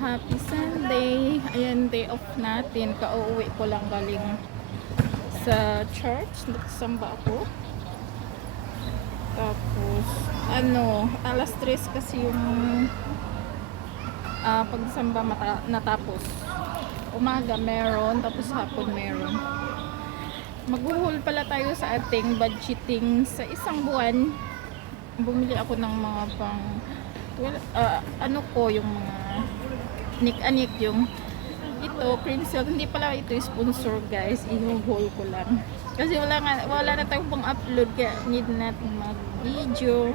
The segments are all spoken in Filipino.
Happy Sunday. Ayan, day off natin. Kauuwi ko lang galing sa church. Nagsamba ako. Tapos, alas 3 kasi yung pagsamba natapos. Umaga meron, tapos hapon meron. Maghuhul pala tayo sa ating budgeting sa isang buwan. Bumili ako ng mga pang yung mga anik-anik yung ito, cream silk. Hindi pala ito sponsor guys, i-haul ko lang kasi wala na tayong pang upload kaya need natin mag video.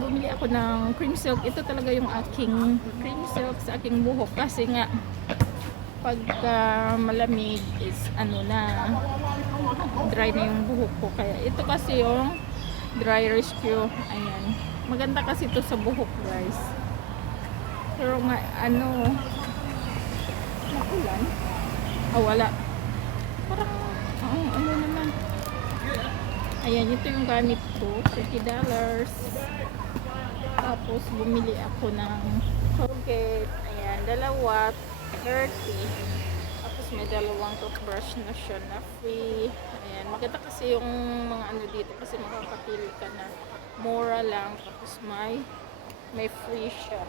Bumili ako ng cream silk. Ito talaga yung aking cream silk sa aking buhok kasi nga pagka malamig is dry na yung buhok ko, kaya ito kasi yung dry rescue. Ayan, maganda kasi ito sa buhok guys. Pero nga nakulan. Wala. Parang naman. Ayan, ito yung gamit ko, $30. Tapos bumili ako ng Colgate. Ayan, dalawa, 30. Tapos may dalawang toothbrush na siya na free. Ayan, maganda kasi yung mga dito kasi makakapili ka na mura lang, tapos may free siya.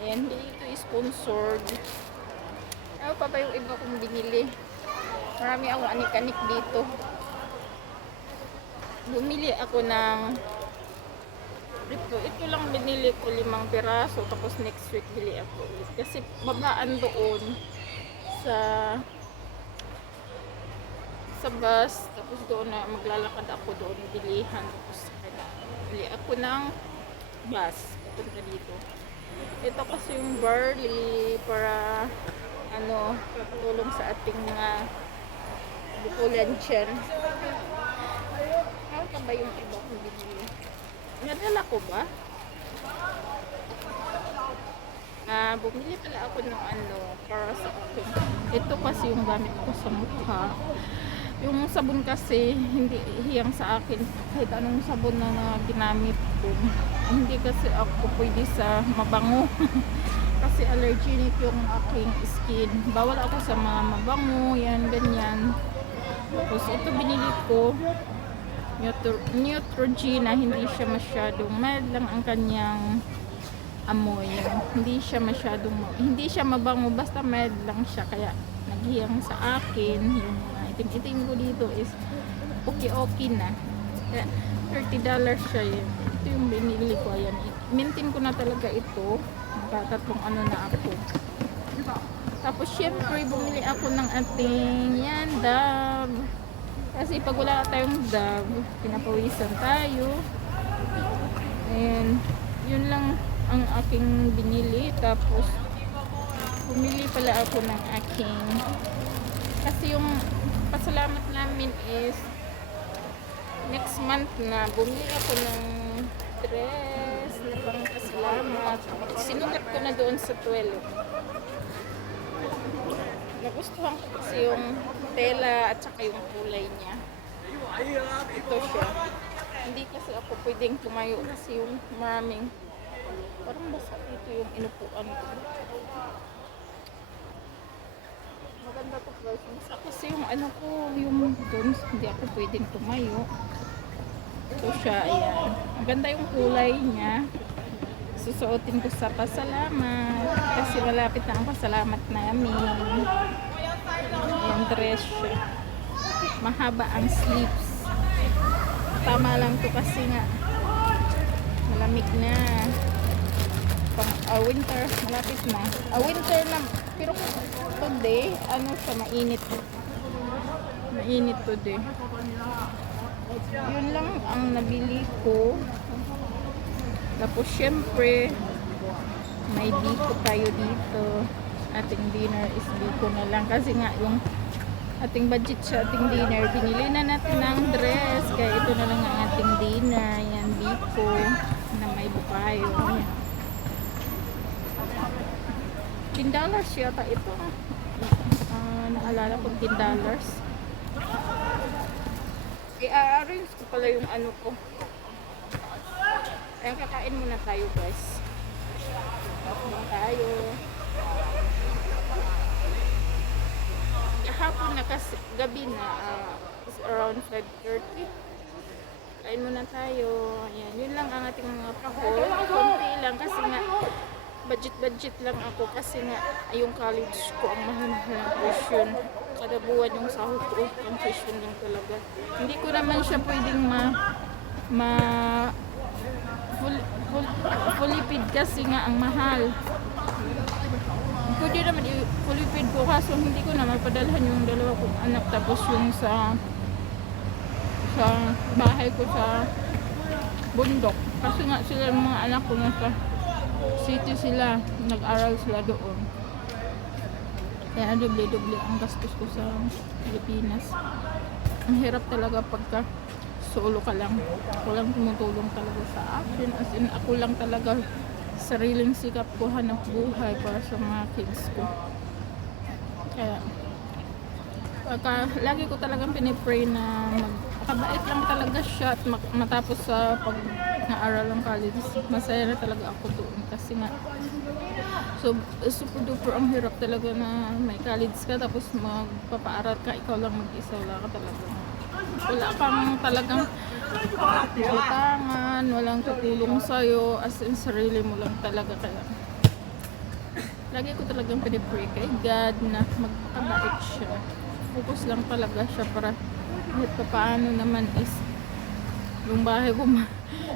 Ayan, hindi ito sponsored. Ano pa ba yung iba kong binili? Marami akong anik-anik dito. Bumili ako ng ito lang binili ko 5 piraso, tapos next week bili ako ulit. Kasi babaan doon sa bus, tapos doon na maglalakad ako doon bilihan, tapos bili ako ng bus papunta dito. Ito kasi yung barley para tulong sa ating mga bukulan dyan. Ano ka ba yung iba kong binili? Nadala ko ba? Bumili pala ako ng para sa akin. Ito kasi yung gamit ko sa mukha. Yung sabon kasi hindi hiyang sa akin kahit anong sabon na ginamit ko. Hindi kasi ako pwede sa mabango kasi allergenic yung aking skin. Bawal ako sa mga mabango, yan, ganyan. Tapos ito binili ko Neutrogena. Hindi siya masyadong mild lang ang kanyang amoy. Hindi siya mabango, basta mild lang siya, kaya naghiyang sa akin. Yung itim ko dito is okay na. Kaya $30 siya yun. Ito yung binili ko. Ayan, maintain ko na talaga ito. Magkatatlong na ako. Tapos syempre bumili ako ng ating Dove. Kasi pag wala tayong Dove, pinapawisan tayo. And yun lang ang aking binili. Tapos bumili pala ako ng aking, kasi yung pasalamat namin is next month na. Bumili ako ng dress na pang pasalamat. Sinukat ko na doon sa 12. Nagustuhan ko kasi yung tela at saka yung kulay niya. Ito siya. Hindi kasi ako pwedeng tumayo kasi yung maraming parang basa dito yung inupuan ko. Maganda to guys. Basta kasi yung yung doon, hindi ako pwedeng tumayo. Ito siya, ayan. Maganda yung kulay niya. Susuotin ko sa pasalamat kasi malapit na ang pasalamat namin. Ayan, dress siya. Mahaba ang sleeves. Tama lang to kasi nga malamig na. Pang winter, malapit na. Winter na, pero today, siya, mainit. Mainit today. Yun lang ang nabili ko. Tapos syempre may biko tayo dito. Ating dinner is biko na lang kasi nga yung ating budget sa ating dinner, binili na natin ng dress, kaya ito na lang ang ating dinner. Yan, biko ibo kayo. $10 yata ito. Naalala ko $10. I-arrange ko pala yung ano ko. Ayan, kakain muna tayo guys. Kakain tayo. Hapon na kasi, gabi na, it's around 5:30. Kain muna tayo. Ayan, yun lang ang ating mga pahol. Konti lang kasi nga, budget lang ako kasi nga, yung college ko, ang mahal-mahal ng tuition. Kada buwan yung sahod ko, ang tuition lang talaga. Hindi ko naman siya pwedeng fully paid kasi nga ang mahal. Pwede naman fully paid ko kaso hindi ko na mapadalhan yung dalawa kong anak tapos yung sa bahay ko sa bundok. Kasi nga sila mga anak ko nasa city sila, nag-aral sila doon. Kaya doble-doble ang gastos ko sa Pilipinas. Ang hirap talaga pagka solo ka lang. Walang tumutulong talaga sa akin. As in, ako lang talaga sariling sikap ko hanap buhay para sa mga kids ko. Kaya lagi ko talagang pinipray na makabait lang talaga siya at matapos sa pag naaral ng college. Masaya na talaga ako doon kasi nga super duper ang hirap talaga na may college ka tapos magpapaaral ka, ikaw lang mag-isa, wala kang talagang utangan, walang tutulong sa'yo, as in sarili mo lang talaga. Kaya lagi ko talagang pinipray kay God na magpakabait siya, focus lang talaga siya para kahit paano naman is yung bahay ko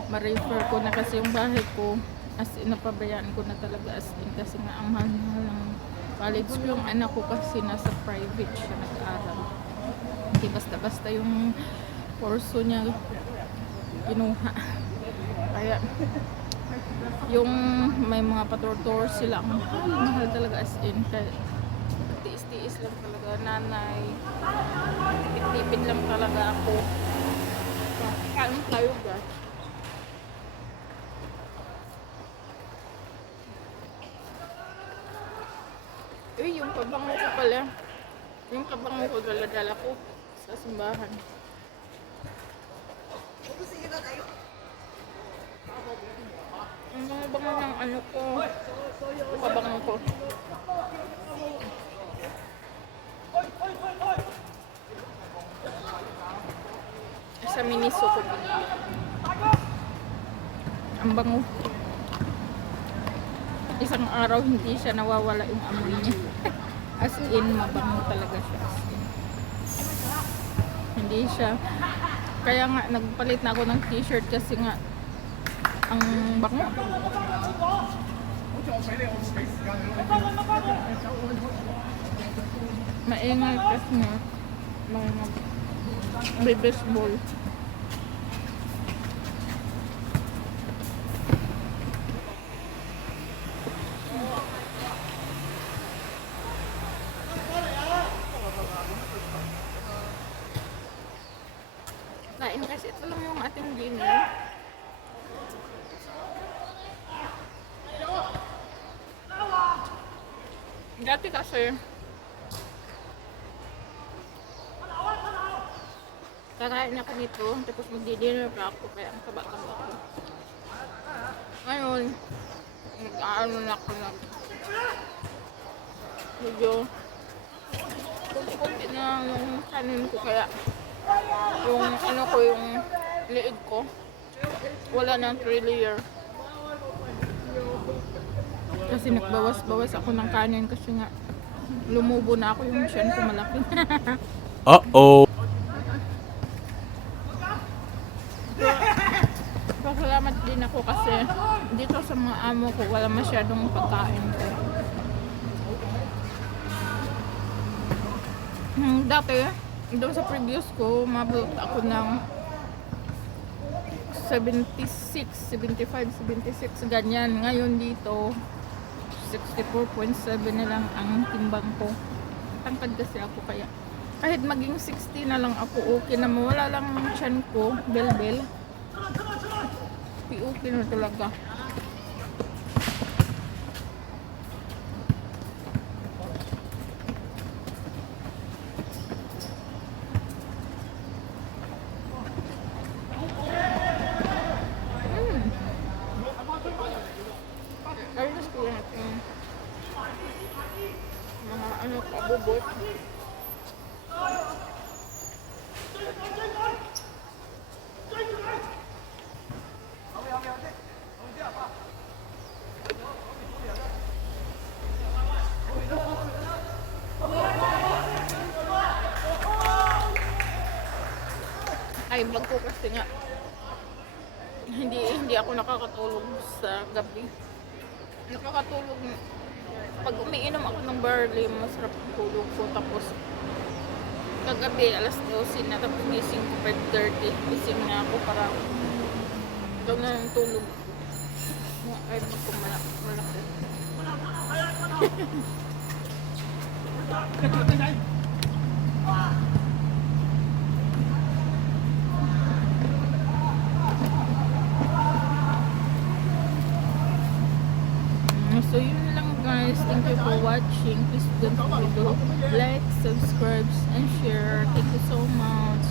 ma-refer ko na kasi yung bahay ko as in napabayaan ko na talaga as in kasi nga ang mahal-mahal ng college ko. Yung anak ko kasi nasa private siya nag-aaral, hindi basta-basta yung kurso niya kinuha. Kaya yung may mga patur-tour sila ang mahal talaga as in. Kaya tiis-tiis lang talaga nanay, tipid lang talaga ako. Kain tayo guys. Yung pabango ko pala. Yung pabango ko dala-dala ko sa simbahan. Ang mga bango ng ano ko. Yung pabango ko. Sa Miniso ko binili. Ang bango. Isang araw hindi siya nawawala yung amoy niya. As in, mabango talaga siya. As in. Hindi siya. Kaya nga, nagpalit na ako ng t-shirt kasi nga ang bango. Maingay kasi nga may baseball. Kain kasi ito lang yung ating dinner. Dati kasi kakain ako nito tapos magdi-dinner pa ako kaya ang taba-taba ako. Ngayon nag-aano na ako na medyo kunti na yung kanin ko kaya yung ano ko, yung liig ko wala ng 3 layer kasi nagbawas-bawas ako ng kanin kasi nga lumubo na ako, yung tiyan ko malaki. Uh-oh. Pasalamat din ako kasi dito sa mga amo ko wala masyadong pagkain ko. Dati doon sa previous ko mabot ako ng 76, 75, 76 ganyan. Ngayon dito 64.7 na lang ang timbang ko. Tangkad kasi ako kaya kahit maging 60 na lang ako okay na, mawala lang ang tiyan ko, bel-bel. okay na talaga. Ayos ko yan natin. Mga ano, kabubot. Ay, vlog ko kasi nga hindi ako nakakatulog sa gabi. Nakakatulog pag umiinom ako ng barley, masarap ang tulog ko. Tapos kagabi alas 12 na, tapos gising ko 5:30, gising na ako para ikaw na yung tulog. Ay, naku, malaki. So yun lang guys, thank you for watching. Please don't forget to like, subscribe, and share. Thank you so much.